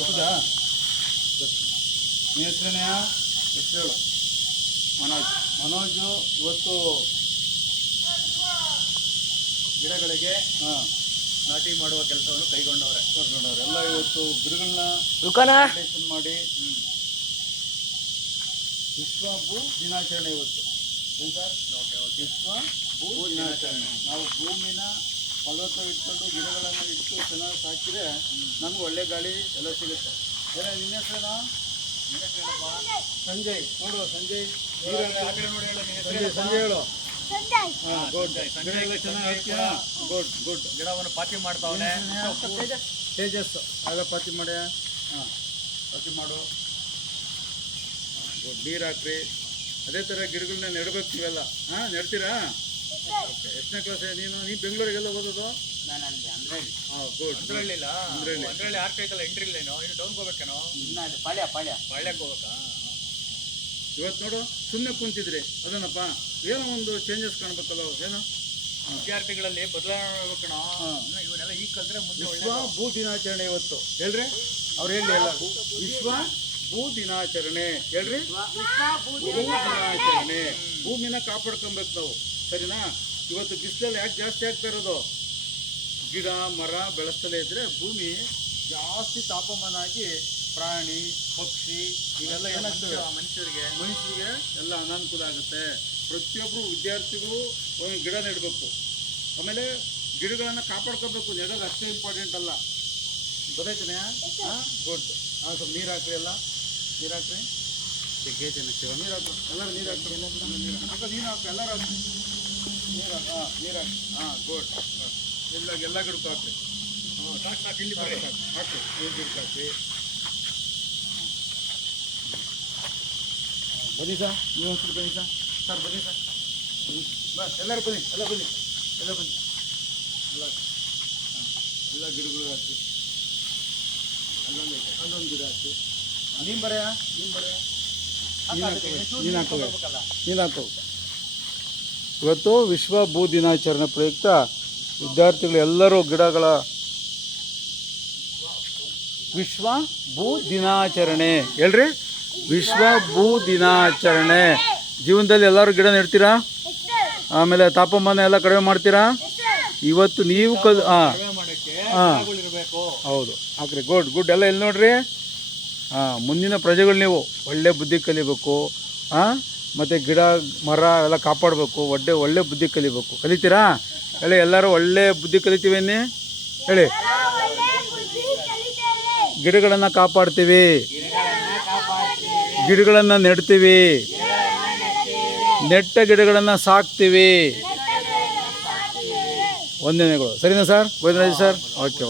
ಗೊತ್ತದಾ? ನಿಮ್ಮ ಹೆಸರೇನೆಯ? ಹೆಸರು ಹೇಳು. ಮನೋಜು ಇವತ್ತು ಗಿಡಗಳಿಗೆ ನಾಟಿ ಮಾಡುವ ಕೆಲಸವನ್ನು ಕೈಗೊಂಡವ್ರೆ. ಎಲ್ಲ ಇವತ್ತು ಗಿಡಗಳನ್ನ ಪ್ಲಾಂಟೇಷನ್ ಮಾಡಿ ವಿಶ್ವ ಭೂ ದಿನಾಚರಣೆ ಇವತ್ತು. ಏನು ಸರ್? ವಿಶ್ವ ಭೂ ದಿನಾಚರಣೆ. ನಾವು ಭೂಮಿನ ಫಲವತ್ತ ಇಟ್ಕೊಂಡು ಗಿಡಗಳನ್ನು ಇಟ್ಟು ಚೆನ್ನಾಗಿ ಸಾಕಿದ್ರೆ ನಮ್ಗೆ ಒಳ್ಳೆ ಗಾಳಿ ಎಲ್ಲ ಸಿಗುತ್ತೆ. ಏನೇ ನಿನ್ನ ಹೆಸರೇನಾ? ಸಂಜಯ್. ನೋಡುವ ಸಂಜಯ್, ಸಂಜಯ್ ಹೇಳು. ಹಾಂ, ಗುಡ್. ಗಿಡ ಎಲ್ಲ ಚೆನ್ನಾಗಿ ಹಾಕ್ತೀಯಾ? Good good. ಗಿಡವನ್ನು ಪಾತಿ ಮಾಡ್ತಾವನೆ. ತೇಜಸ್ ಎಲ್ಲ ಪಾತಿ ಮಾಡಿ. ಹಾಂ, ಪಾತಿ ಮಾಡು. ಗುಡ್. ನೀರು ಹಾಕ್ರಿ. ಅದೇ ಥರ ಗಿಡಗಳನ್ನ ನೆಡಬೇಕು ನೀವೆಲ್ಲ. ಹಾಂ, ನೆಡ್ತೀರಾ? ಓಕೆ. ಎಷ್ಟನೇ ಕ್ಲಾಸ್ ನೀನು? ಬೆಂಗಳೂರಿಗೆಲ್ಲ ಓದೋದು? ನಾನು ಅಲ್ಲಿ ಅಂದ್ರಳ್ಳಿ. ಹಾಂ, ಗುಡ್. ಅಂದ್ರಳ್ಳಿ ಆರ್ಕೈತಲ್ಲ ಎಂಟ್ರಿ ಇಲ್ಲೇನೋ, ಇನ್ನು ಡೌನ್ ಹೋಗ್ಬೇಕೇನೋ? ಇನ್ನು ಅದು ಪಾಳ್ಯಕ್ಕೆ ಹೋಗ್ಬೇಕಾ? ಇವತ್ತು ನೋಡು, ಸುಮ್ಮನೆ ಕುಂತಿದ್ರಿ ಅದನ್ನಪ್ಪ, ಏನೋ ಒಂದು ಚೇಂಜಸ್ ಕಾಣ್ಬೇಕಲ್ಲ. ಏನು ವಿದ್ಯಾರ್ಥಿಗಳಲ್ಲಿ ಬದಲಾವಣೆ ಆಗ್ಬೇಕಣೋ. ಇವನ್ನೆಲ್ಲ ಈಗ ಕಲ್ತ್ರೆ ಮುಂದೆ ವಿಶ್ವ ಭೂ ದಿನಾಚರಣೆ ಇವತ್ತು. ಹೇಳ್ರಿ, ಅವ್ರು ಹೇಳಿ ಎಲ್ಲ. ವಿಶ್ವ ಭೂ ದಿನಾಚರಣೆ ಹೇಳ್ರಿ. ಭೂ ದಿನಾಚರಣೆ. ಭೂಮಿನ ಕಾಪಾಡ್ಕೊಬೇಕು ನಾವು, ಸರಿನಾ? ಇವತ್ತು ಬಿಸಿಲಲ್ಲಿ ಯಾಕೆ ಜಾಸ್ತಿ ಆಗ್ತಾ ಇರೋದು? ಗಿಡ ಮರ ಬೆಳೆಸ್ತಲೇ ಇದ್ರೆ ಭೂಮಿ ಜಾಸ್ತಿ ತಾಪಮಾನ ಆಗಿ ಪ್ರಾಣಿ ಪಕ್ಷಿ ಇವೆಲ್ಲ ಏನಾಗ್ತವೆ, ಮನುಷ್ಯರಿಗೆ ಎಲ್ಲ ಅನಾನುಕೂಲ ಆಗುತ್ತೆ. ಪ್ರತಿಯೊಬ್ಬರು ವಿದ್ಯಾರ್ಥಿಗಳು ಒಂದು ಗಿಡ ನೆಡಬೇಕು. ಆಮೇಲೆ ಗಿಡಗಳನ್ನು ಕಾಪಾಡ್ಕೋಬೇಕು. ನೆಡೋದು ಅಷ್ಟೇ ಇಂಪಾರ್ಟೆಂಟ್ ಅಲ್ಲ. ಗೊತ್ತಾಯ್ತಾನೆ? ಹಾಂ, ಗುಡ್. ಹಾಂ, ಸ್ವಲ್ಪ ನೀರು ಹಾಕ್ರಿ. ಎಲ್ಲ ನೀರು ಹಾಕ್ರಿ. ನೀರು ಹಾಕು. ಎಲ್ಲರೂ ನೀರು ಹಾಕ್ರಿ. ನೀರು ಹಾಕು. ಎಲ್ಲರೂ ಹಾಕಿ ನೀರು ಹಾಕಿ. ಹಾಂ, ನೀರು ಹಾಕಿ. ಹಾಂ, ಗುಡ್. ಎಲ್ಲ ಗಿಡಕ್ಕೂ ಹಾಕ್ರಿ. ಸಾಕು ಇಲ್ಲಿ ಬರ್ರಿ. ಹಾಕಿ. ನೀರು ಗಿಡಕ್ಕೆ ಹಾಕಿ. ಬನ್ನಿ ಸರ್, ನೀವು ಒಂದ್ಸರಿ ಬನ್ನಿ ಸರ್. ಬನ್ನಿ ಸರ್. ಬಸ್ ಎಲ್ಲರೂ ಬನ್ನಿ. ಎಲ್ಲ ಬನ್ನಿ. ಎಲ್ಲ ಹಾಂ, ಎಲ್ಲ ಗಿಡಗಳು ಹಾಕಿ. ಅಲ್ಲೊಂದು ಗಿಡ ಹಾಕಿ. ನೀನು ಬರೆಯ. ನೀನು ಹಾಕೋ. ಇವತ್ತು ವಿಶ್ವ ಭೂ ದಿನಾಚರಣೆ ಪ್ರಯುಕ್ತ ವಿದ್ಯಾರ್ಥಿಗಳು ಎಲ್ಲರೂ ಗಿಡಗಳ ವಿಶ್ವ ಭೂ ದಿನಾಚರಣೆ ಹೇಳ್ರಿ. ವಿಶ್ವ ಭೂ ದಿನಾಚರಣೆ. ಜೀವನದಲ್ಲಿ ಎಲ್ಲರೂ ಗಿಡ ನೆಡ್ತೀರಾ? ಆಮೇಲೆ ತಾಪಮಾನ ಎಲ್ಲ ಕಡಿಮೆ ಮಾಡ್ತೀರಾ? ಇವತ್ತು ನೀವು ಹಾಂ, ಹೌದು ಹಾಕ್ರಿ. ಗುಡ್. ಎಲ್ಲ ಎಲ್ಲಿ ನೋಡ್ರಿ. ಹಾಂ, ಮುಂದಿನ ಪ್ರಜೆಗಳು ನೀವು ಒಳ್ಳೆ ಬುದ್ಧಿ ಕಲಿಬೇಕು. ಹಾಂ, ಮತ್ತು ಗಿಡ ಮರ ಎಲ್ಲ ಕಾಪಾಡಬೇಕು. ಒಳ್ಳೆ ಬುದ್ಧಿ ಕಲಿಬೇಕು. ಕಲಿತೀರಾ? ಹೇಳಿ, ಎಲ್ಲರೂ ಒಳ್ಳೆ ಬುದ್ಧಿ ಕಲಿತೀವಿ ಅನ್ನಿ ಹೇಳಿ. ಗಿಡಗಳನ್ನು ಕಾಪಾಡ್ತೀವಿ, ಗಿಡಗಳನ್ನು ನೆಡ್ತೀವಿ, ನೆಟ್ಟ ಗಿಡಗಳನ್ನು ಸಾಕ್ತೀವಿ. ವಂದನೆಗಳು. ಸರಿನಾ ಸರ್? ಗೋವಿಂದರಾಜ್ ಸರ್? ಓಕೆ.